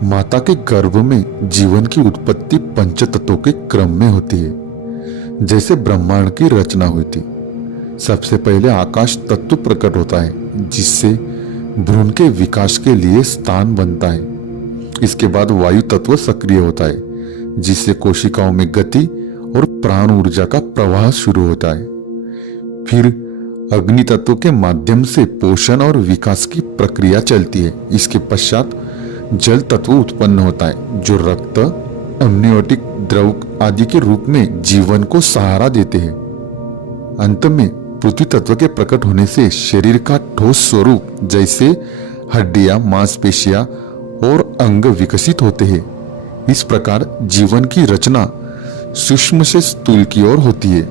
माता के गर्भ में जीवन की उत्पत्ति पंच तत्वों के क्रम में होती है। जैसे ब्रह्मांड की रचना हुई थी, सबसे पहले आकाश तत्व प्रकट होता है जिससे भ्रूण के विकास के लिए स्थान बनता है। इसके बाद वायु तत्व सक्रिय होता है जिससे कोशिकाओं में गति और प्राण ऊर्जा का प्रवाह शुरू होता है। फिर अग्नि तत्व के माध्यम से पोषण और विकास की प्रक्रिया चलती है। इसके पश्चात जल तत्व उत्पन्न होता है जो रक्त, अम्नियोटिक द्रव आदि के रूप में जीवन को सहारा देते हैं। अंत में पृथ्वी तत्व के प्रकट होने से शरीर का ठोस स्वरूप जैसे हड्डियां, मांसपेशियां और अंग विकसित होते हैं। इस प्रकार जीवन की रचना सूक्ष्म से स्थूल की ओर होती है।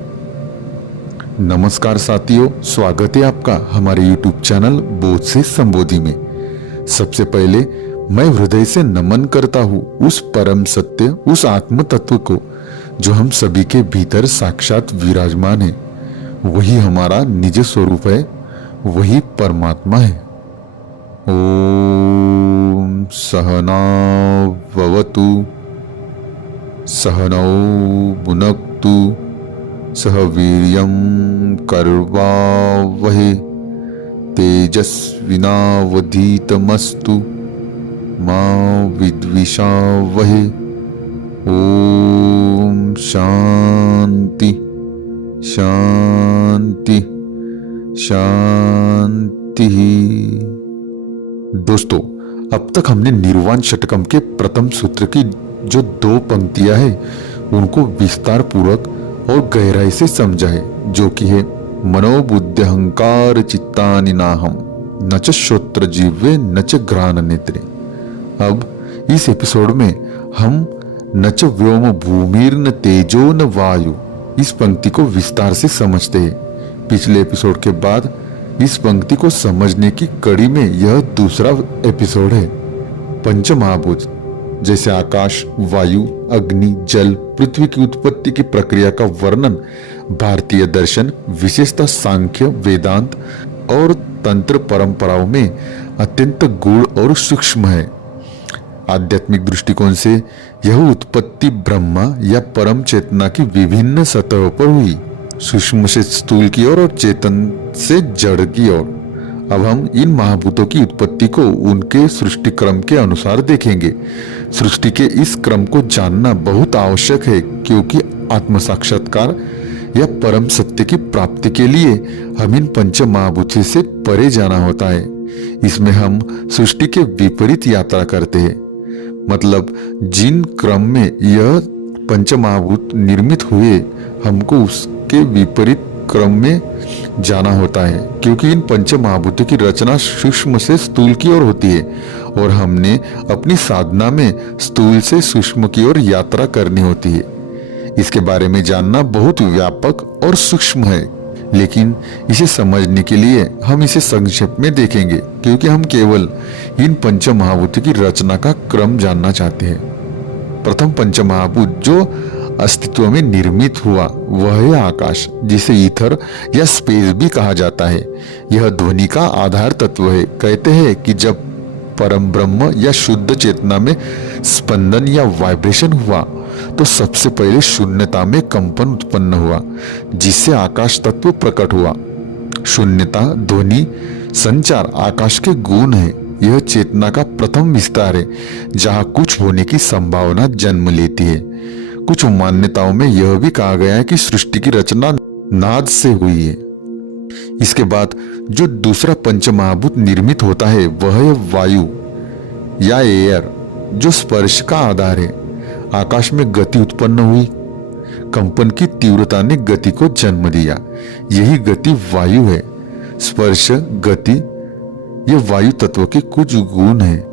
नमस्कार साथियों, स्वागत है आपका हमारे YouTube चैनल बोध से संबोधि में। सबसे पहले मैं हृदय से नमन करता हूँ उस परम सत्य, उस आत्म तत्व को जो हम सभी के भीतर साक्षात विराजमान है। वही हमारा निज स्वरूप है, वही परमात्मा है। ओम सहना भवतु, सहनौ भुनक्तु, सह वीर्यं कर्वावहै, तेजस्विनावधीतमस्तु मा विद्विषावहै। ओम शांति शांति शांति। दोस्तों, अब तक हमने निर्वाण षटकम के प्रथम सूत्र की जो 2 पंक्तियां हैं उनको विस्तार पूर्वक और गहराई से समझा है, जो कि है मनोबुद्ध्यहंकार चित्तानि नाहम न च श्रोत्र जिह्वे न च घ्राण नेत्रे। अब इस एपिसोड में हम न च व्योम भूमिर्न तेजो न वायु इस पंक्ति को विस्तार से समझते हैं। पिछले एपिसोड के बाद इस पंक्ति को समझने की कड़ी में यह दूसरा एपिसोड है। पंच महाभूत जैसे आकाश, वायु, अग्नि, जल, पृथ्वी की उत्पत्ति की प्रक्रिया का वर्णन भारतीय दर्शन, विशेषतः सांख्य, वेदांत और तंत्र परंपराओं में अत्यंत गूढ़ और सूक्ष्म है। आध्यात्मिक दृष्टिकोण से यह उत्पत्ति ब्रह्मा या परम चेतना की विभिन्न सतहों पर हुई, सूक्ष्म से स्थूल की ओर और चेतन से जड़ की ओर। अब हम इन महाभूतों की उत्पत्ति को उनके सृष्टि क्रम के अनुसार देखेंगे। सृष्टि के इस क्रम को जानना बहुत आवश्यक है, क्योंकि आत्म साक्षात्कार या परम सत्य की प्राप्ति के लिए हम इन पंच महाभूतों से परे जाना होता है। इसमें हम सृष्टि के विपरीत यात्रा करते हैं, मतलब जिन क्रम में यह पंच महाभूत निर्मित हुए हमको उसके विपरीत क्रम में जाना होता है, क्योंकि इन पंच महाभूतों की रचना सूक्ष्म से स्थूल की ओर होती है और हमने अपनी साधना में स्थूल से सूक्ष्म की ओर यात्रा करनी होती है। इसके बारे में जानना बहुत व्यापक और सूक्ष्म है, लेकिन इसे समझने के लिए हम इसे संक्षेप में देखेंगे, क्योंकि हम केवल इन पंच महाभूतों की रचना का क्रम जानना चाहते हैं। प्रथम पंच महाभूत जो अस्तित्व में निर्मित हुआ वह है आकाश, जिसे ईथर या स्पेस भी कहा जाता है। यह ध्वनि का आधार तत्व है। कहते हैं कि जब परम ब्रह्म या शुद्ध चेतना में स्पंदन या वाइब्रेशन हुआ तो सबसे पहले शून्यता में कंपन उत्पन्न हुआ, जिससे आकाश तत्व प्रकट हुआ। शून्यता, ध्वनि, संचार आकाश के गुण है। यह चेतना का प्रथम विस्तार है जहां कुछ होने की संभावना जन्म लेती है। कुछ मान्यताओं में यह भी कहा गया है कि सृष्टि की रचना नाद से हुई है। इसके बाद जो दूसरा पंच महाभूत निर्मित होता है वह है वायु या एयर, जो स्पर्श का आधार है। आकाश में गति उत्पन्न हुई, कंपन की तीव्रता ने गति को जन्म दिया। यही गति वायु है। स्पर्श, गति, ये वायु तत्व के कुछ गुण हैं।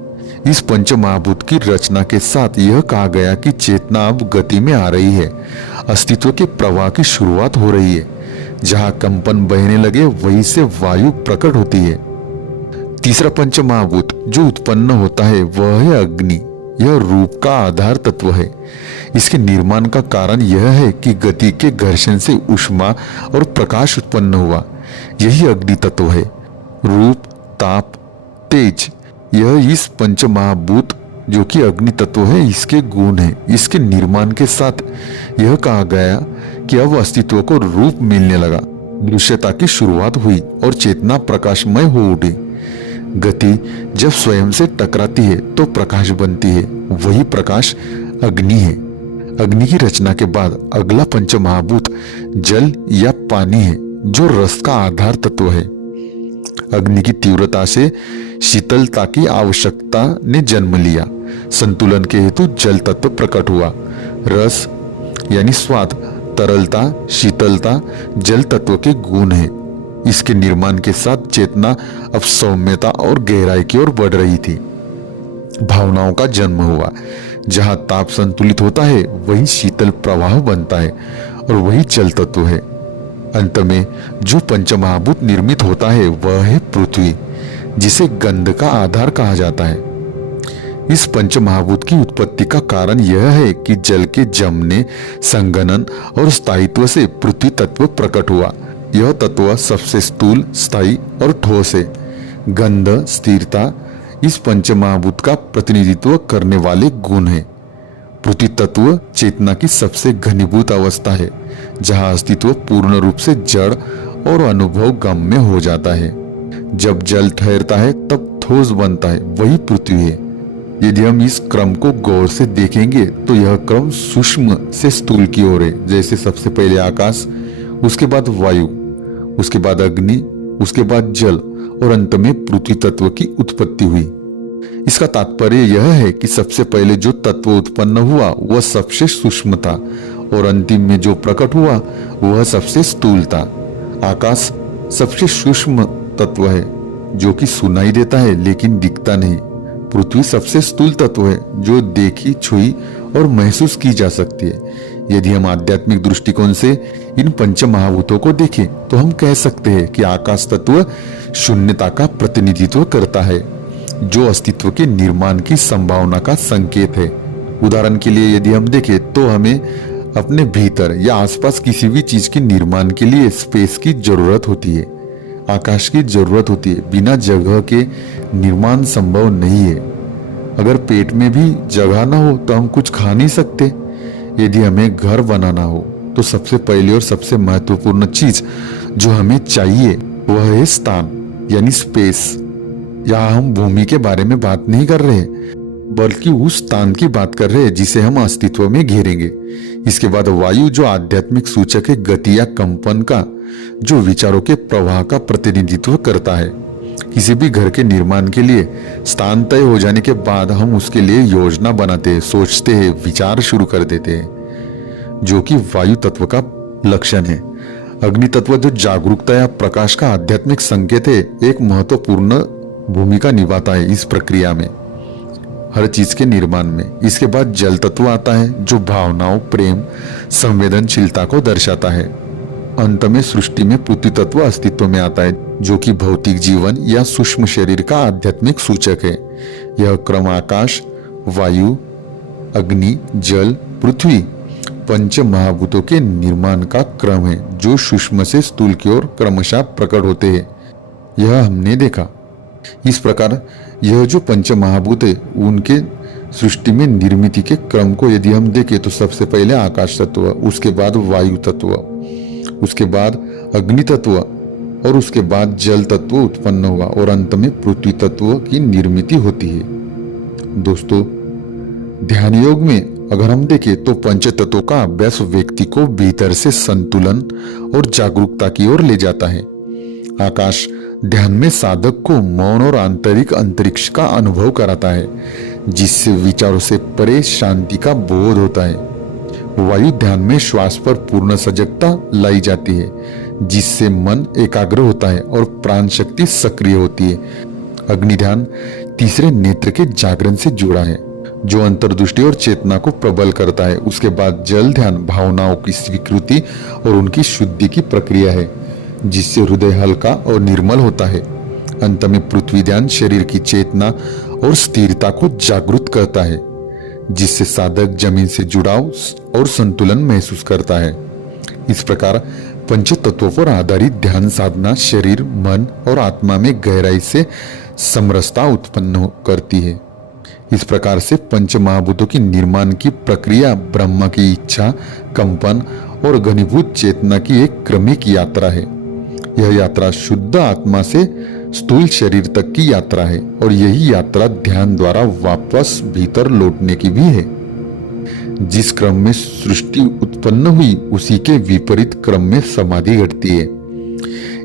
इस पंच महाभूत की रचना के साथ यह कहा गया कि चेतना अब गति में आ रही है। अस्तित्व के प्रवाह की शुरुआत हो रही है। जहां कंपन बहने लगे वहीं से वायु प्रकट होती है। तीसरा पंच महाभूत जो उत्पन्न होता है वह है अग्नि। यह रूप का आधार तत्व है। इसके निर्माण का कारण यह है कि गति के घर्षण से ऊष्मा और प्रकाश उत्पन्न हुआ। यही अग्नि तत्व है। रूप, ताप, तेज, यह इस पंच महाभूत जो कि अग्नि तत्व है, इसके गुण है। इसके निर्माण के साथ यह कहा गया कि अब अस्तित्व को रूप मिलने लगा, दृश्यता की शुरुआत हुई और चेतना प्रकाशमय हो उठी। गति जब स्वयं से टकराती है तो प्रकाश बनती है, वही प्रकाश अग्नि है। अग्नि की रचना के बाद अगला पंचमहाभूत जल या पानी है, जो रस का आधार तत्व है। अग्नि की तीव्रता से शीतलता की आवश्यकता ने जन्म लिया। संतुलन के हेतु जल तत्व प्रकट हुआ। रस यानी स्वाद, तरलता, शीतलता जल तत्व के गुण है। इसके निर्माण के साथ चेतना अब सौम्यता और गहराई की ओर बढ़ रही थी। भावनाओं का जन्म हुआ। जहां ताप संतुलित होता है वही शीतल प्रवाह बनता है और वही जल तत्व है। अंत में जो पंचमहाभूत निर्मित होता है वह है पृथ्वी, जिसे गंध का आधार कहा जाता है। इस पंचमहाभूत की उत्पत्ति का कारण यह है कि जल के जमने, संघनन और स्थायित्व से पृथ्वी तत्व प्रकट हुआ। यह तत्व सबसे स्थूल, स्थायी और ठोस है। गंध, स्थिरता इस पंचमहाभूत का प्रतिनिधित्व करने वाले गुण है। पृथ्वी तत्व चेतना की सबसे घनीभूत अवस्था है, जहां अस्तित्व पूर्ण रूप से जड़ और अनुभव गम्य हो जाता है। जब जल ठहरता है तब ठोस बनता है, वही पृथ्वी है। यदि हम इस क्रम को गौर से देखेंगे तो यह क्रम सूक्ष्म से स्थूल की ओर है। जैसे सबसे पहले आकाश, उसके बाद वायु, उसके बाद अग्नि, उसके बाद जल और अंत में पृथ्वी तत्व की उत्पत्ति हुई। इसका तात्पर्य यह है कि सबसे पहले जो तत्व उत्पन्न हुआ वह सबसे सूक्ष्म था और अंतिम में जो प्रकट हुआ वह सबसे स्थूल था। आकाश सबसे सूक्ष्म तत्व है, जो कि सुनाई देता है लेकिन दिखता नहीं। पृथ्वी सबसे स्थूल तत्व है, जो देखी, छुई और महसूस की जा सकती है। यदि हम आध्यात्मिक दृष्टिकोण से इन पंचमहाभूतों को देखें तो हम कह सकते हैं कि आकाश तत्व शून्यता का प्रतिनिधित्व करता है, जो अस्तित्व के निर्माण की संभावना का संकेत है। उदाहरण के लिए यदि हम देखें तो हमें अपने भीतर या आसपास किसी भी चीज के निर्माण के लिए स्पेस की जरूरत होती है, आकाश की जरूरत होती है। बिना जगह के निर्माण संभव नहीं है। अगर पेट में भी जगह ना हो तो हम कुछ खा नहीं सकते। यदि हमें घर बनाना हो तो सबसे पहली और सबसे महत्वपूर्ण चीज जो हमें चाहिए वह है स्थान, यानी स्पेस। यहाँ हम भूमि के बारे में बात नहीं कर रहे, बल्कि उस स्थान की बात कर रहे हैं जिसे हम अस्तित्व में घेरेंगे। इसके बाद वायु, जो आध्यात्मिक सूचक है गति या कंपन का, जो विचारों के प्रवाह का प्रतिनिधित्व करता है। किसी भी घर के निर्माण के लिए स्थान तय हो जाने के बाद हम उसके लिए योजना बनाते हैं, सोचते हैं, विचार शुरू कर देते हैं, जो कि वायु तत्व का लक्षण है। अग्नि तत्व, जो जागरूकता या प्रकाश का आध्यात्मिक संकेत है, एक महत्वपूर्ण भूमिका निभाता है इस प्रक्रिया में, हर चीज के निर्माण में। इसके बाद जल तत्व आता है, जो भावनाओं, प्रेम, संवेदनशीलता को दर्शाता है। अंत में सृष्टि में पृथ्वी तत्व अस्तित्व में आता है, जो कि भौतिक जीवन या सूक्ष्म शरीर का आध्यात्मिक सूचक है। यह क्रम आकाश, वायु, अग्नि, जल, पृथ्वी पंच महाभूतों के निर्माण का क्रम है, जो सूक्ष्म से स्थूल की ओर क्रमशः प्रकट होते हैं। यह हमने देखा। इस प्रकार यह जो पंच महाभूत है उनके सृष्टि में निर्मिति के क्रम को यदि हम देखें तो सबसे पहले आकाश तत्व, उसके बाद वायु तत्व, उसके बाद अग्नि तत्व और उसके बाद जल तत्व उत्पन्न हुआ और अंत में पृथ्वी तत्व की निर्मिति होती है। दोस्तों, ध्यान योग में अगर हम देखें तो पंच तत्वों का अभ्यास व्यक्ति को भीतर से संतुलन और जागरूकता की ओर ले जाता है। आकाश ध्यान में साधक को मौन और आंतरिक अंतरिक्ष का अनुभव कराता है, जिससे विचारों से परे शांति का बोध होता है। वायु ध्यान में श्वास पर पूर्ण सजगता लाई जाती है, जिससे मन एकाग्र होता है और प्राण शक्ति सक्रिय होती है। अग्नि ध्यान तीसरे नेत्र के जागरण से जुड़ा है, जो अंतर्दृष्टि और चेतना को प्रबल करता है। उसके बाद जल ध्यान भावनाओं की स्वीकृति और उनकी शुद्धि की प्रक्रिया है, जिससे हृदय हल्का और निर्मल होता है। अंत में पृथ्वी ध्यान शरीर की चेतना और स्थिरता को जागृत करता है, जिससे साधक जमीन से जुड़ाव और संतुलन महसूस करता है। इस प्रकार पंच तत्वों पर आधारित ध्यान साधना शरीर, मन और आत्मा में गहराई से समरसता उत्पन्न करती है। इस प्रकार से पंच महाभूतों की निर्माण की प्रक्रिया ब्रह्मा की इच्छा, कंपन और घनीभूत चेतना की एक क्रमिक यात्रा है। यह यात्रा शुद्ध आत्मा से स्थूल शरीर तक की यात्रा है और यही यात्रा ध्यान द्वारा वापस भीतर लौटने की भी है। जिस क्रम में सृष्टि उत्पन्न हुई उसी के विपरीत क्रम में समाधि घटती है।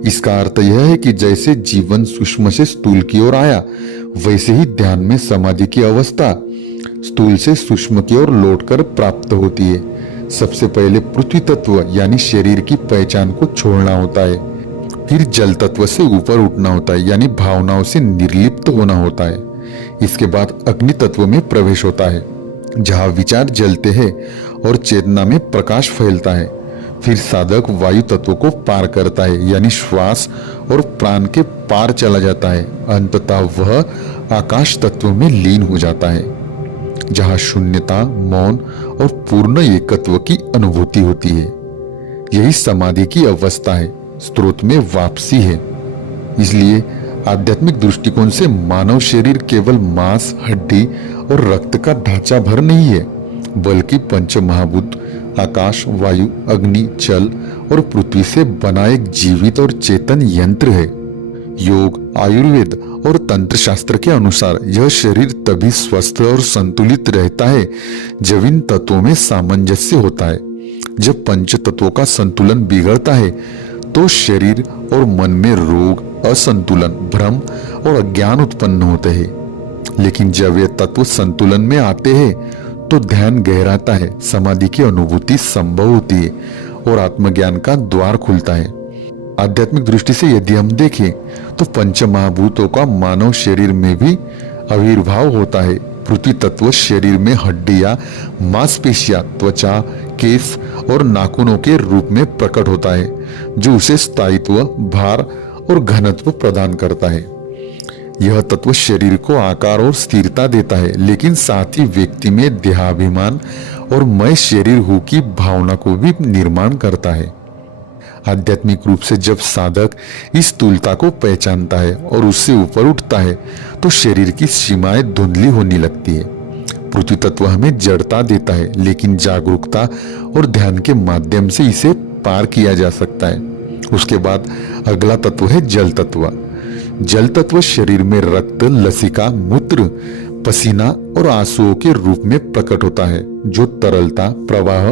इसका अर्थ यह है कि जैसे जीवन सूक्ष्म से स्थूल की ओर आया, वैसे ही ध्यान में समाधि की अवस्था स्थूल से सूक्ष्म की ओर लौटकर प्राप्त होती है। सबसे पहले पृथ्वी तत्व यानी शरीर की पहचान को छोड़ना होता है, फिर जल तत्व से ऊपर उठना होता है यानी भावनाओं से निर्लिप्त होना होता है। इसके बाद अग्नि तत्व में प्रवेश होता है, जहां विचार जलते हैं और चेतना में प्रकाश फैलता है। फिर साधक वायु तत्व को पार करता है यानी श्वास और प्राण के पार चला जाता है। अंततः वह आकाश तत्व में लीन हो जाता है, जहां शून्यता, मौन और पूर्ण एकत्व की अनुभूति होती है। यही समाधि की अवस्था है, स्रोत में वापसी है। इसलिए आध्यात्मिक दृष्टिकोण से मानव शरीर केवल मांस, हड्डी और रक्त का ढांचा भर नहीं है, बल्कि पंच महाभूत आकाश, वायु, अग्नि, जल और पृथ्वी से बना एक जीवित और चेतन यंत्र है। योग, आयुर्वेद और तंत्र शास्त्र के अनुसार यह शरीर तभी स्वस्थ और संतुलित रहता है जब इन तत्वों में सामंजस्य होता है। जब पंच तत्वों का संतुलन बिगड़ता है तो शरीर और मन में रोग, असंतुलन, भ्रम और अज्ञान उत्पन्न होते हैं। लेकिन जब ये तत्व संतुलन में आते हैं तो ध्यान गहराता है, समाधि की अनुभूति संभव होती है और आत्मज्ञान का द्वार खुलता है। आध्यात्मिक दृष्टि से यदि हम देखें तो पंच महाभूतों का मानव शरीर में भी आविर्भाव होता है। पृथ्वी तत्व शरीर में हड्डियां, मांसपेशियां, त्वचा, केश और नाखूनों के रूप में प्रकट होता है, जो उसे स्थायित्व, भार और घनत्व प्रदान करता है। यह तत्व शरीर को आकार और स्थिरता देता है, लेकिन साथ ही व्यक्ति में देहाभिमान और मैं शरीर हूं की भावना को भी निर्माण करता है। आध्यात्मिक रूप से जब साधक इस स्थूलता को पहचानता है और उससे ऊपर उठता है तो शरीर की सीमाएं धुंधली होने लगती है। पृथ्वी तत्व हमें जड़ता देता है, लेकिन जागरूकता और ध्यान के माध्यम से इसे पार किया जा सकता है। उसके बाद अगला तत्व है जल तत्व। जल तत्व शरीर में रक्त, लसिका, मूत्र, पसीना और आंसुओं के रूप में प्रकट होता है, जो तरलता, प्रवाह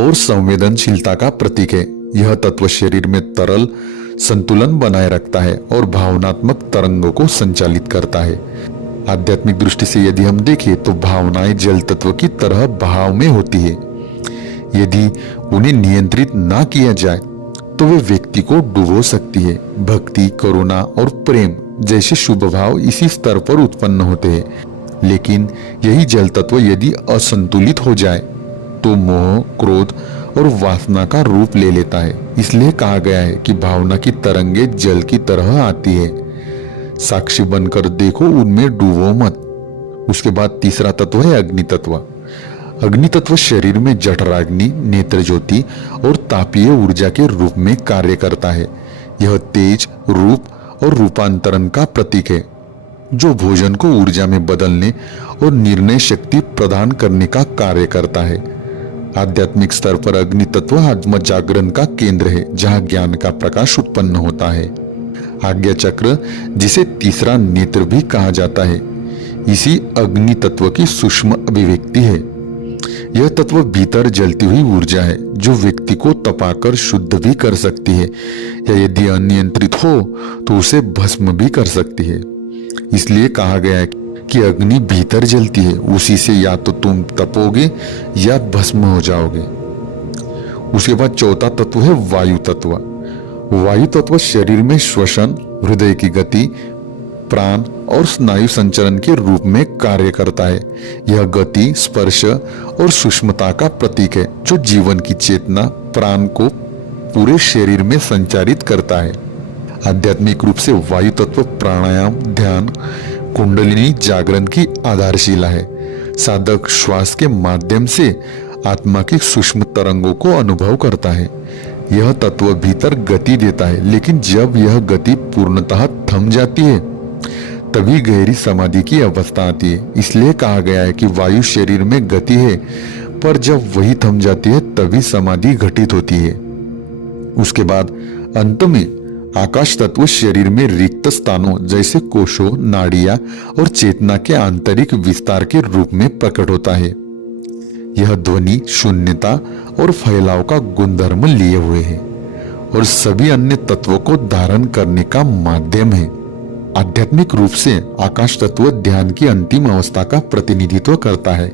और संवेदनशीलता का प्रतीक है। यह तत्व शरीर में तरल संतुलन बनाए रखता है और भावनात्मक तरंगों को संचालित करता है। आध्यात्मिक दृष्टि से यदि हम देखें तो भावनाएं जल तत्व की तरह बहाव में होती है। यदि उन्हें नियंत्रित ना किया जाए तो वे व्यक्ति को डुबो सकती है। भक्ति, करुणा और प्रेम जैसे शुभ भाव इसी स्तर पर उत्पन्न होते हैं, लेकिन यही जल तत्व यदि असंतुलित हो जाए तो मोह, क्रोध और वासना का रूप ले लेता है। इसलिए कहा गया है कि भावना की तरंगे जल की तरह आती है, साक्षी बनकर देखो, उनमें डूबो मत। उसके बाद तीसरा तत्व है अग्नि तत्व। अग्नि तत्व शरीर में जठराग्नि, नेत्र ज्योति और तापीय ऊर्जा के रूप में कार्य करता है। यह तेज, रूप और रूपांतरण का प्रतीक है, जो भोजन को ऊर्जा में बदलने और निर्णय शक्ति प्रदान करने का कार्य करता है। आध्यात्मिक स्तर पर अग्नि तत्व आत्म जागरण का केंद्र है, जहां ज्ञान का प्रकाश उत्पन्न होता है। आज्ञा चक्र, जिसे तीसरा नेत्र भी कहा जाता है, इसी अग्नि तत्व की सूक्ष्म अभिव्यक्ति है। यह तत्व भीतर जलती हुई ऊर्जा है, जो व्यक्ति को तपाकर शुद्ध भी कर सकती है या यदि अनियंत्रित हो तो उसे भस्म भी कर सकती है। इसलिए कहा गया है कि अग्नि भीतर जलती है, उसी से या तो तुम तपोगे या भस्म हो जाओगे। उसके बाद चौथा तत्व है वायु तत्व। वायु तत्व शरीर में श्वसन, हृदय की गति, प्राण और स्नायु संचरण के रूप में कार्य करता है। यह गति, स्पर्श और सूक्ष्मता का प्रतीक है, जो जीवन की चेतना, प्राण को पूरे शरीर में संचारित करता है। आध्यात्मिक रूप से वायु तत्व प्राणायाम, ध्यान, कुंडलिनी जागरण की आधारशिला है। साधक श्वास के माध्यम से आत्मा की सूक्ष्म तरंगों को अनुभव करता है। यह तत्व भीतर गति देता है, लेकिन जब यह गति पूर्णतः थम जाती है तभी गहरी समाधि की अवस्था आती है। इसलिए कहा गया है कि वायु शरीर में गति है, पर जब वही थम जाती है तभी समाधि घटित होती है। उसके बाद अंत में आकाश तत्व शरीर में रिक्त स्थानों जैसे कोशों, नाड़ियां और चेतना के आंतरिक विस्तार के रूप में प्रकट होता है। यह ध्वनि, शून्यता और फैलाव का गुणधर्म लिए हुए है और सभी अन्य तत्वों को धारण करने का माध्यम है। आध्यात्मिक रूप से आकाश तत्व ध्यान की अंतिम अवस्था का प्रतिनिधित्व करता है,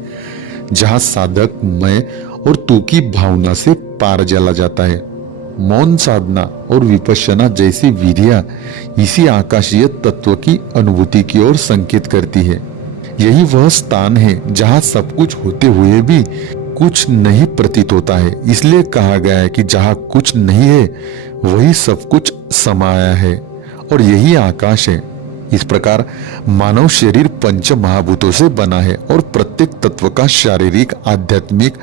जहां साधक मैं और तू की भावना से पार चला जाता है। मौन साधना और विपश्यना जैसी विधियां इसी आकाशीय तत्व की अनुभूति की ओर संकेत करती है। यही वह स्थान है जहां सब कुछ होते हुए भी कुछ नहीं प्रतीत होता है। इसलिए कहा गया है कि जहां कुछ नहीं है वही सब कुछ समाया है और यही आकाश है। इस प्रकार मानव शरीर पंच महाभूतों से बना है और प्रत्येक तत्व का शारीरिक, आध्यात्मिक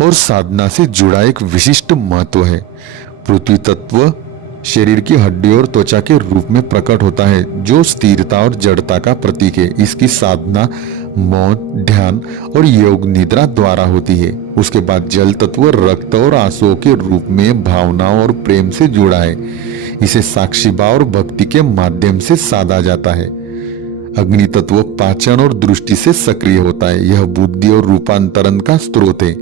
और साधना से जुड़ा एक विशिष्ट महत्व है। पृथ्वी तत्व शरीर की हड्डी और त्वचा के रूप में प्रकट होता है, जो स्थिरता और जड़ता का प्रतीक है। इसकी साधना मौन, ध्यान और योग निद्रा द्वारा होती है। उसके बाद जल तत्व रक्त और आंसुओं के रूप में भावनाओं और प्रेम से जुड़ा है। इसे साक्षी भाव और भक्ति के माध्यम से साधा जाता है। अग्नि तत्व पाचन और दृष्टि से सक्रिय होता है। यह बुद्धि और रूपांतरण का स्रोत है।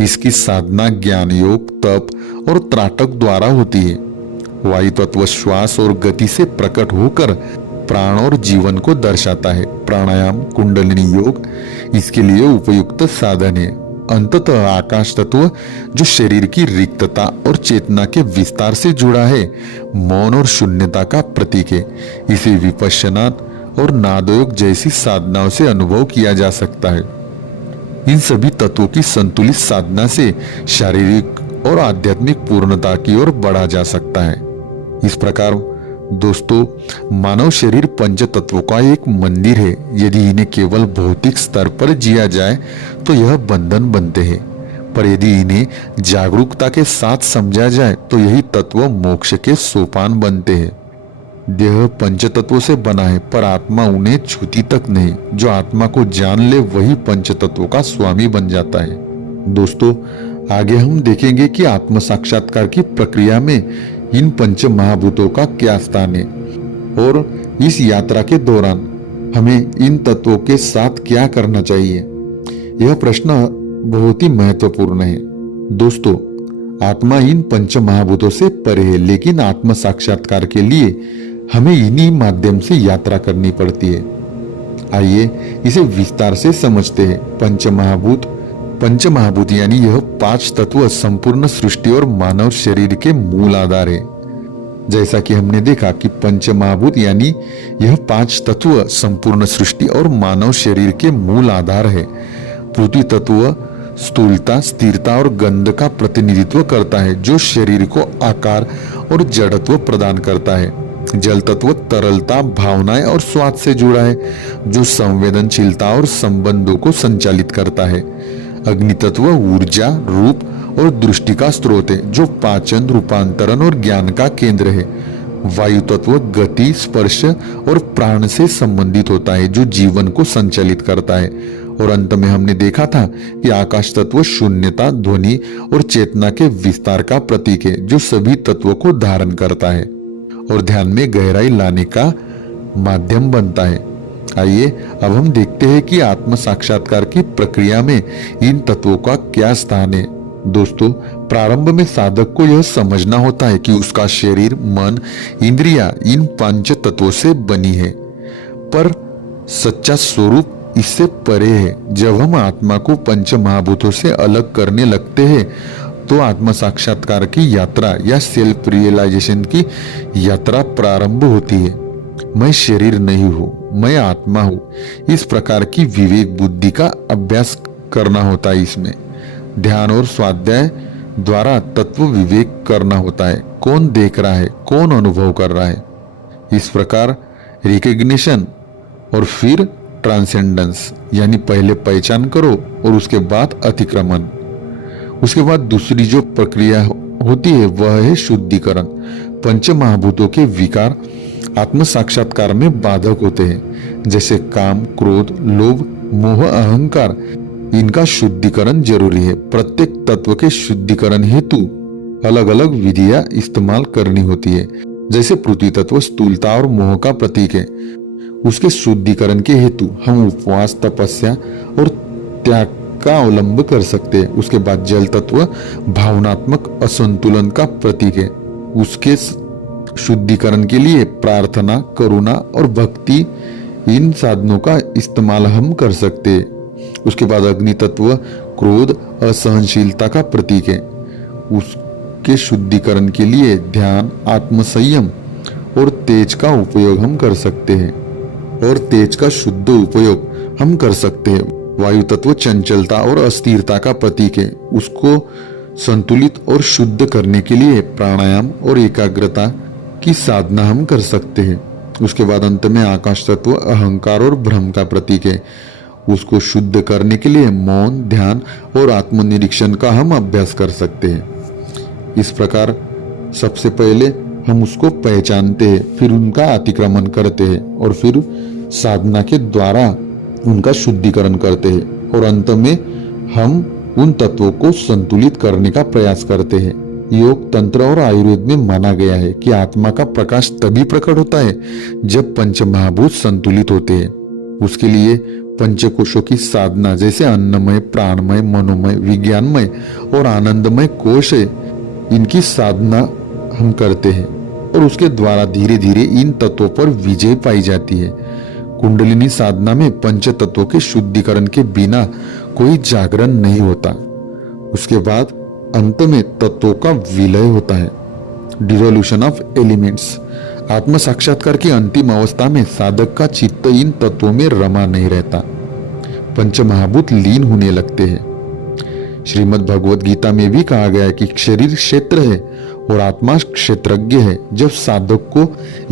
इसकी साधना ज्ञान योग, तप और त्राटक द्वारा होती है। वायु तत्व श्वास और गति से प्रकट होकर प्राण और जीवन को दर्शाता है। प्राणायाम, कुंडलिनी योग इसके लिए उपयुक्त साधन है। अंततः आकाश तत्व जो शरीर की रिक्तता और चेतना के विस्तार से जुड़ा है, मौन और शून्यता का प्रतीक है। इसे विपश्यना और नादयोग जैसी साधनाओं से अनुभव किया जा सकता है। इन सभी तत्वों की संतुलित साधना से शारीरिक और आध्यात्मिक पूर्णता की ओर बढ़ा जा सकता है। इस प्रकार दोस्तों, मानव शरीर पंच तत्वों का एक मंदिर है। यदि इन्हें केवल भौतिक स्तर पर जिया जाए तो यह बंधन बनते हैं, पर यदि इन्हें जागरूकता के साथ समझा जाए तो यही तत्व मोक्ष के सोपान बनते हैं। देह पंच तत्वों से बना है, पर आत्मा उन्हें छूती तक नहीं। जो आत्मा को जान ले वही पंच तत्वों का स्वामी बन जाता है। दोस्तों, आगे हम देखेंगे कि आत्म साक्षात्कार की प्रक्रिया में इन पंच महाभूतों का क्या स्थान है और इस यात्रा के दौरान हमें इन तत्वों के साथ क्या करना चाहिए। यह प्रश्न बहुत ही महत्वपूर्ण है। दोस्तों, आत्मा इन पंच महाभूतों से परे है, लेकिन आत्म साक्षात्कार के लिए हमें इन्हीं माध्यम से यात्रा करनी पड़ती है। आइए इसे विस्तार से समझते हैं। पंच महाभूत यानी यह पांच तत्व संपूर्ण सृष्टि और मानव शरीर के मूल आधार है। जैसा कि हमने देखा कि पंच महाभूत यानी यह पांच तत्व संपूर्ण सृष्टि और मानव शरीर के मूल आधार है। पृथ्वी तत्व स्थूलता, स्थिरता और गंध का प्रतिनिधित्व करता है, जो शरीर को आकार और जड़त्व प्रदान करता है। जल तत्व तरलता, भावनाएं और स्वाद से जुड़ा है, जो संवेदनशीलता और संबंधों को संचालित करता है। अग्नि तत्व ऊर्जा, रूप और दृष्टि का स्रोत है, जो पाचन, रूपांतरण और ज्ञान का केंद्र है। वायु तत्व गति, स्पर्श और प्राण से संबंधित होता है, जो जीवन को संचालित करता है। और अंत में हमने देखा था कि आकाश तत्व शून्यता, ध्वनि और चेतना के विस्तार का प्रतीक है, जो सभी तत्वों को धारण करता है और ध्यान में गहराई लाने का माध्यम बनता है। आइए अब हम देखते हैं कि आत्म साक्षात्कार की प्रक्रिया में इन तत्वों का क्या स्थान है। दोस्तों, प्रारंभ में साधक को यह समझना होता है कि उसका शरीर, मन, इंद्रियां इन पंच तत्वों से बनी है, पर सच्चा स्वरूप इससे परे है। जब हम आत्मा को पंच महाभूतों से अलग करने लगते हैं तो आत्म साक्षात्कार की यात्रा या सेल्फ रियलाइजेशन की यात्रा प्रारंभ होती है। मैं शरीर नहीं हूं, मैं आत्मा हूं। इस प्रकार की विवेक बुद्धि का अभ्यास करना होता है। इसमें ध्यान और स्वाध्याय द्वारा तत्व विवेक करना होता है। कौन देख रहा है, कौन अनुभव कर रहा है। इस प्रकार रिकग्निशन और फिर ट्रांसेंडेंस, यानी पहले पहचान करो और उसके बाद अतिक्रमण। उसके बाद दूसरी जो प्रक्रिया होती है वह है शुद्धिकरण। पंच महाभूतों के विकार आत्म साक्षात्कार में बाधक होते हैं, जैसे काम, क्रोध, लोभ, मोह, अहंकार। इनका शुद्धिकरण जरूरी है। प्रत्येक तत्व के शुद्धिकरण हेतु अलग अलग विधियां इस्तेमाल करनी होती है। जैसे पृथ्वी तत्व स्थूलता और मोह का प्रतीक है, उसके शुद्धिकरण के हेतु हम उपवास, तपस्या और त्याग का अवलंब कर सकते हैं। उसके बाद जल तत्व भावनात्मक असंतुलन का प्रतीक है, उसके शुद्धिकरण के लिए प्रार्थना, करुणा और भक्ति, इन साधनों का इस्तेमाल हम कर सकते हैं। उसके बाद अग्नि तत्व क्रोध, असहनशीलता का प्रतीक है, उसके शुद्धिकरण के लिए ध्यान, आत्मसंयम और तेज का उपयोग हम कर सकते हैं, और तेज का शुद्ध उपयोग हम कर सकते हैं। वायु तत्व चंचलता और अस्थिरता का प्रतीक है, उसको संतुलित और शुद्ध करने के लिए प्राणायाम और एकाग्रता की साधना हम कर सकते हैं। उसके बाद अंत में आकाश तत्व अहंकार और भ्रम का प्रतीक है, उसको शुद्ध करने के लिए मौन, ध्यान और आत्मनिरीक्षण का हम अभ्यास कर सकते हैं। इस प्रकार सबसे पहले हम उसको पहचानते हैं, फिर उनका अतिक्रमण करते हैं, और फिर साधना के द्वारा उनका शुद्धिकरण करते हैं, और अंत में हम उन तत्वों को संतुलित करने का प्रयास करते हैं। योग, तंत्र और आयुर्वेद में माना गया है कि आत्मा का प्रकाश तभी प्रकट होता है जब पंचमहाभूत संतुलित होते हैं। उसके लिए पंचकोशों की साधना, जैसे अन्नमय, प्राणमय, मनोमय, विज्ञानमय और आनंदमय कोश है, इनकी साधना हम करते हैं, और उसके द्वारा धीरे धीरे इन तत्वों पर विजय पाई जाती है। कुंडलिनी साधना में पंच तत्वों के शुद्धिकरण के बिना कोई जागरण नहीं होता। उसके बाद अंत में तत्वों का विलय होता है, डिसोल्यूशन ऑफ एलिमेंट्स। आत्म साक्षात्कार की अंतिम अवस्था में साधक का चित्त इन तत्वों में रमा नहीं रहता, पंचमहाभूत लीन होने लगते हैं। श्रीमद् भगवद गीता में भी कहा गया है कि शरीर क्षेत्र है और आत्मा क्षेत्रज्ञ है। जब साधक को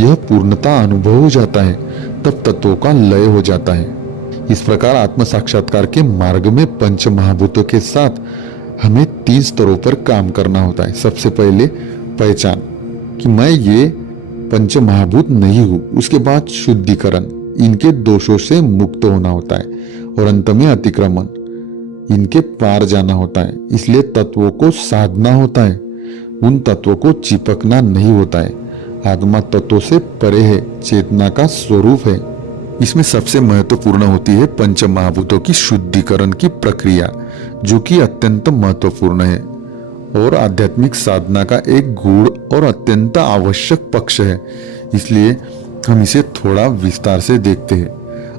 यह पूर्णता अनुभव हो जाता है, तब तत्वों का लय हो जाता है। इस प्रकार आत्म साक्षात्कार के मार्ग में पंच महाभूतों के साथ हमें 3 स्तरों पर काम करना होता है। सबसे पहले पहचान कि मैं ये पंच महाभूत नहीं हूं। उसके बाद शुद्धिकरण, इनके दोषों से मुक्त होना होता है, और अंत में अतिक्रमण, इनके पार जाना होता है। इसलिए तत्वों को साधना होता है, उन तत्वों को चिपकना नहीं होता है। आत्मा तत्वों से परे है, चेतना का स्वरूप है। इसमें सबसे महत्वपूर्ण होती है पंच महाभूतों की शुद्धिकरण की प्रक्रिया, जो कि अत्यंत महत्वपूर्ण है और आध्यात्मिक साधना का एक गूढ़ और अत्यंत आवश्यक पक्ष है। इसलिए हम इसे थोड़ा विस्तार से देखते हैं।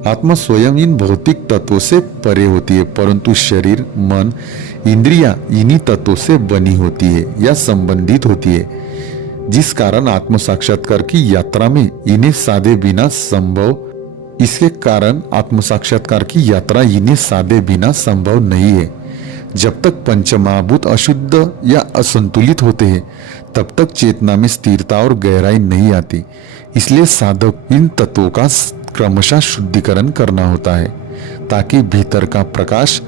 आत्मा स्वयं इन भौतिक तत्वों से परे होती है, परंतु शरीर, मन, इंद्रियां इन्हीं तत्वों से बनी होती है या संबंधित होती है, जिस कारण आत्म साक्षात्कार की यात्रा में इन्हें साधे बिना संभव इसके कारण आत्म साक्षात्कार की यात्रा इन्हें साधे बिना संभव नहीं है। जब तक पंचमहाभूत अशुद्ध या असंतुलित होते हैं, तब तक चेतना में स्थिरता और गहराई नहीं आती। इसलिए साधक इन तत्वों का क्रमशः शुद्धिकरण करना होता है, ताकि भीतर का प्रकाश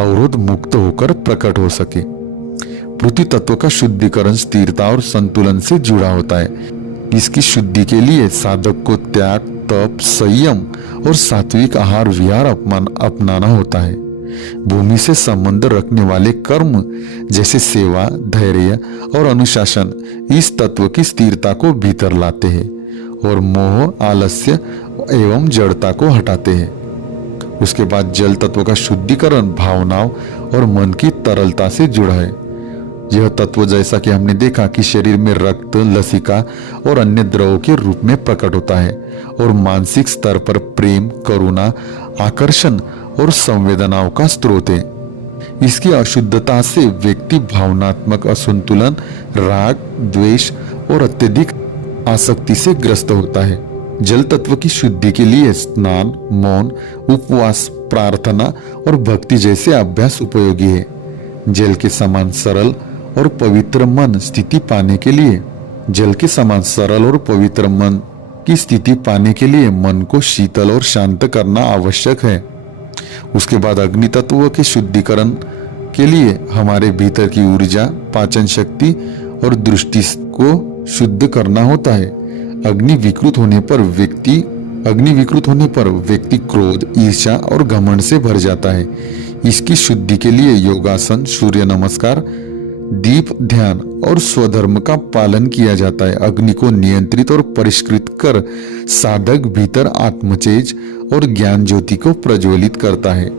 अवरोध मुक्त होकर प्रकट हो सके। पृथ्वी तत्व का शुद्धिकरण स्थिरता और संतुलन से जुड़ा होता है। इसकी शुद्धि के लिए साधक को त्याग, तप, संयम और सात्विक आहार विहार अपनाना होता है। भूमि से संबंध रखने वाले कर्म जैसे सेवा, धैर्य और अनुशासन इस तत्व की स्थिरता को भीतर लाते हैं और मोह, आलस्य एवं जड़ता को हटाते हैं। उसके बाद जल तत्व का शुद्धिकरण भावनाओं और मन की तरलता से जुड़ा है। यह तत्व, जैसा कि हमने देखा, कि शरीर में रक्त, लसिका और अन्य द्रवों के रूप में प्रकट होता है और मानसिक स्तर पर प्रेम, करुणा, आकर्षण और संवेदनाओं का स्रोत है। इसकी अशुद्धता से व्यक्ति भावनात्मक असंतुलन, राग, द्वेष और अत्यधिक आसक्ति से ग्रस्त होता है। जल तत्व की शुद्धि के लिए स्नान, मौन, उपवास, प्रार्थना और भक्ति जैसे अभ्यास उपयोगी है। जल के समान सरल और पवित्र मन स्थिति पाने के लिए की स्थिति पाने के लिए मन को शीतल और शांत करना आवश्यक है। उसके बाद अग्नि तत्व के शुद्धिकरण के लिए हमारे भीतर की ऊर्जा, पाचन शक्ति और दृष्टि को शुद्ध करना होता है। अग्नि विकृत होने पर व्यक्ति क्रोध, ईर्ष्या और घमंड से भर जाता है। इसकी शुद्धि के लिए योगासन, सूर्य नमस्कार, दीप ध्यान और स्वधर्म का पालन किया जाता है। अग्नि को नियंत्रित और परिष्कृत कर साधक भीतर आत्मतेज और ज्ञान ज्योति को प्रज्वलित करता है।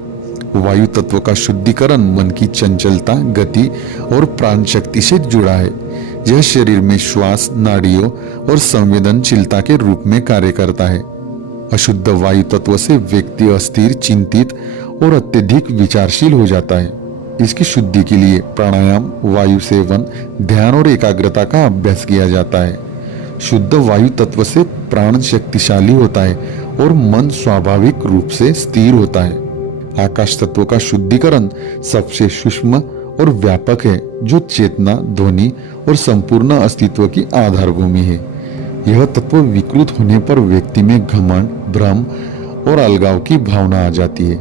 वायु तत्व का शुद्धिकरण मन की चंचलता, गति और प्राण शक्ति से जुड़ा है। यह शरीर में श्वास, नाड़ियों और संवेदनशीलता के रूप में कार्य करता है। अशुद्ध वायु तत्व से व्यक्ति अस्थिर, चिंतित और अत्यधिक विचारशील हो जाता है। इसकी शुद्धि के लिए प्राणायाम, वायु सेवन, ध्यान और एकाग्रता का अभ्यास किया जाता है। शुद्ध वायु तत्व से प्राण शक्तिशाली होता है और मन स्वाभाविक रूप से स्थिर होता है। आकाश तत्व का शुद्धिकरण सबसे सूक्ष्म और व्यापक है, जो चेतना, ध्वनि और संपूर्ण अस्तित्व की आधारभूमि है। यह तत्व विकृत होने पर व्यक्ति में घमंड, भ्रम और अलगाव की भावना आ जाती है।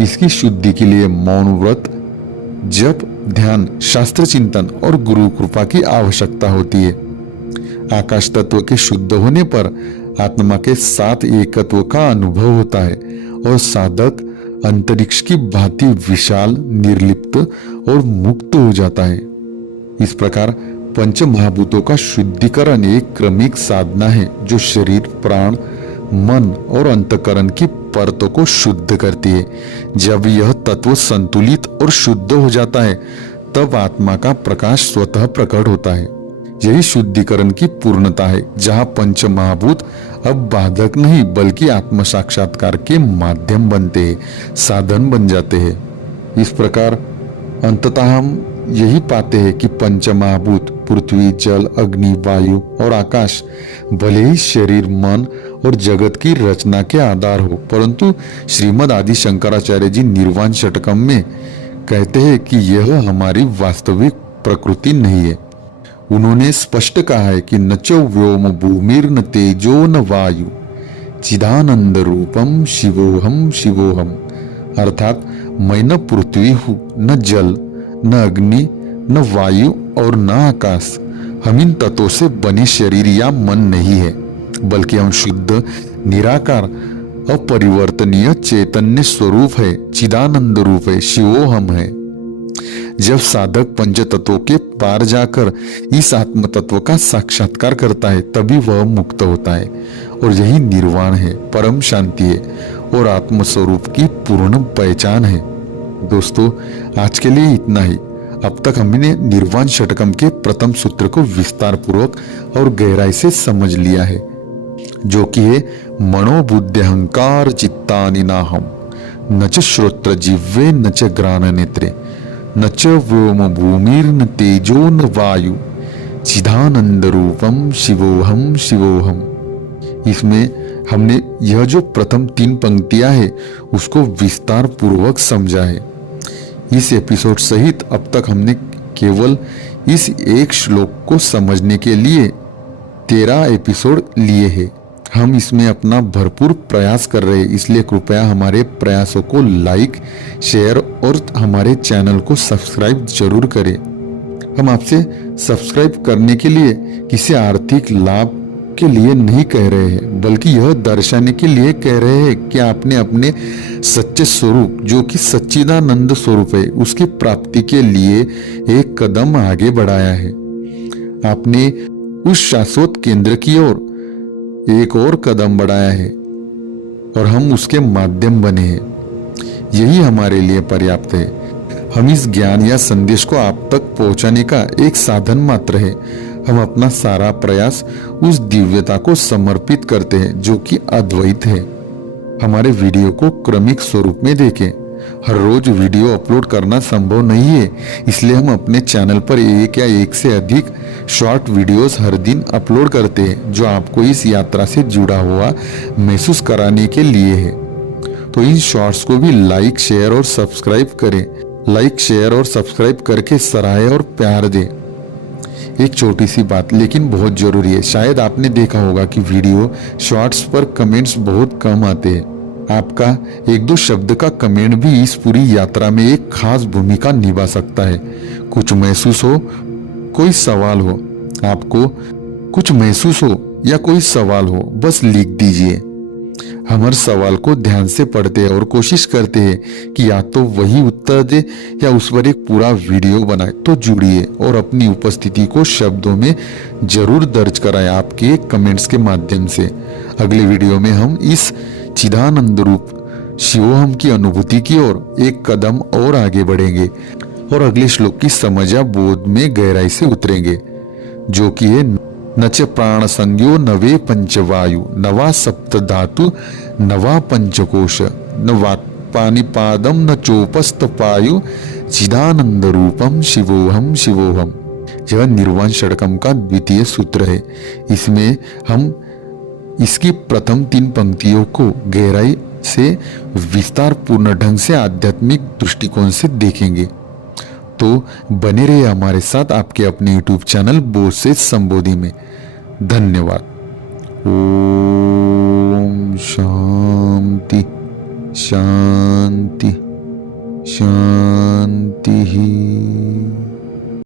इसकी शुद्धि के लिए मौन व्रत, जप, ध्यान, शास्त्र चिंतन और गुरु कृपा की आवश्यकता होती है। आकाश तत्व के शुद्ध होने पर आत्मा के साथ एकत्व का अनुभव होता है और साधक अंतरिक्ष की भांति विशाल, निर्लिप्त और मुक्त हो जाता है। इस प्रकार पंच महाभूतों का शुद्धिकरण एक क्रमिक साधना है जो शरीर, प्राण, मन और अंतकरण की परतों को शुद्ध करती है। जब यह तत्व संतुलित और शुद्ध हो जाता है तब आत्मा का प्रकाश स्वतः प्रकट होता है। यही शुद्धिकरण की पूर्णता है, जहाँ पंच महाभूत अब बाधक नहीं बल्कि आत्म साक्षात्कार के माध्यम बनते हैं, साधन बन जाते हैं। इस प्रकार अंततः हम यही पाते हैं कि पंच महाभूत पृथ्वी, जल, अग्नि, वायु और आकाश भले ही शरीर, मन और जगत की रचना के आधार हो, परंतु श्रीमद् आदि शंकराचार्य जी निर्वाण षटकम में कहते हैं कि यह हमारी वास्तविक प्रकृति नहीं है। उन्होंने स्पष्ट कहा है कि न च व्योम भूमिर्न तेजो न वायु चिदानंद रूपम शिवोहम शिवोहम, अर्थात मैं न पृथ्वी हूँ, न जल, न अग्नि, न वायु और न आकाश। हम इन तत्वों से बने शरीर या मन नहीं है, बल्कि हम शुद्ध, निराकार, अपरिवर्तनीय चैतन्य स्वरूप है, चिदानंद रूप है, शिवोहम है। जब साधक पंच तत्वों के पार जाकर इस आत्म तत्व का साक्षात्कार करता है तभी वह मुक्त होता है, और यही निर्वाण है, परम शांति है और आत्म स्वरूप की पूर्ण पहचान है। दोस्तों, आज के लिए इतना ही। अब तक हमने निर्वाण षटकम के प्रथम सूत्र को विस्तार पूर्वक और गहराई से समझ लिया है, जो कि है मनोबुद्धि अहंकार चित्तानि नाहम, न च श्रोत्र जिह्वे न च घ्राण नेत्रे, न च व्योम भूमिर्न तेजो न वायु चिदानंद रूपम शिवोहम शिवोहम। इसमें हमने यह जो प्रथम 3 पंक्तियां है उसको विस्तार पूर्वक समझा है। इस एपिसोड सहित अब तक हमने केवल इस एक श्लोक को समझने के लिए 13 एपिसोड लिए हैं। हम इसमें अपना भरपूर प्रयास कर रहे हैं, इसलिए कृपया हमारे प्रयासों को लाइक, शेयर और हमारे चैनल को सब्सक्राइब जरूर करें। हम आपसे सब्सक्राइब करने के लिए किसी आर्थिक लाभ के लिए नहीं कह रहे हैं, बल्कि यह दर्शाने के लिए कह रहे हैं कि आपने अपने सच्चे स्वरूप, जो कि सच्चिदानंद स्वरूप है, उसकी प्राप्ति के लिए एक कदम आगे बढ़ाया है। आपने उस शाश्वत केंद्र की ओर एक और कदम बढ़ाया है और हम उसके माध्यम बने हैं। यही हमारे लिए पर्याप्त है। हम इस ज्ञान या संदेश को आप तक पहुंचाने का एक साधन मात्र है। हम अपना सारा प्रयास उस दिव्यता को समर्पित करते हैं जो कि अद्वैत है। हमारे वीडियो को क्रमिक स्वरूप में देखें। हर रोज वीडियो अपलोड करना संभव नहीं है, इसलिए हम अपने चैनल पर एक या एक से अधिक शॉर्ट वीडियोस हर दिन अपलोड करते हैं, जो आपको इस यात्रा से जुड़ा हुआ महसूस कराने के लिए है। तो इन शॉर्ट्स को भी लाइक, शेयर और सब्सक्राइब करें। लाइक, शेयर और सब्सक्राइब करके सराहें और प्यार दें। एक छोटी सी बात लेकिन बहुत जरूरी है, शायद आपने देखा होगा कि वीडियो शॉर्ट्स पर कमेंट्स बहुत कम आते हैं। आपका 1-2 शब्द का कमेंट भी इस पूरी यात्रा में एक खास भूमिका निभा सकता है। कुछ महसूस हो, कोई सवाल हो, आपको कुछ महसूस हो या कोई सवाल हो बस लिख दीजिए। हम हर सवाल को ध्यान से पढ़ते हैं और कोशिश करते हैं कि या तो वही उत्तर दे या उस पर एक पूरा वीडियो बनाए। तो जुड़िए और अपनी उपस्थिति को शब्दों में जरूर दर्ज कराएं आपके कमेंट्स के माध्यम से। अगले वीडियो में हम इस चिदानंद रूप शिवोहम की अनुभूति की ओर एक कदम और आगे बढ़ेंगे और अगले श्लोक की समझ या बोध में गहराई से उतरेंगे, जो कि है न च प्राण संज्ञो नवे पंचवायु नवा सप्त धातु नवा पंचकोश न पानिपादम न चोपस्त पायु चिदानंद रूपम शिवोहम शिवोहम। यह निर्वाण षटकम का द्वितीय सूत्र है। इसमें हम इसकी प्रथम 3 पंक्तियों को गहराई से विस्तार पूर्ण ढंग से आध्यात्मिक दृष्टिकोण से देखेंगे। तो बने रहिए हमारे साथ आपके अपने YouTube चैनल बोध से संबोधि में। धन्यवाद। ओम शांति शांति शांति।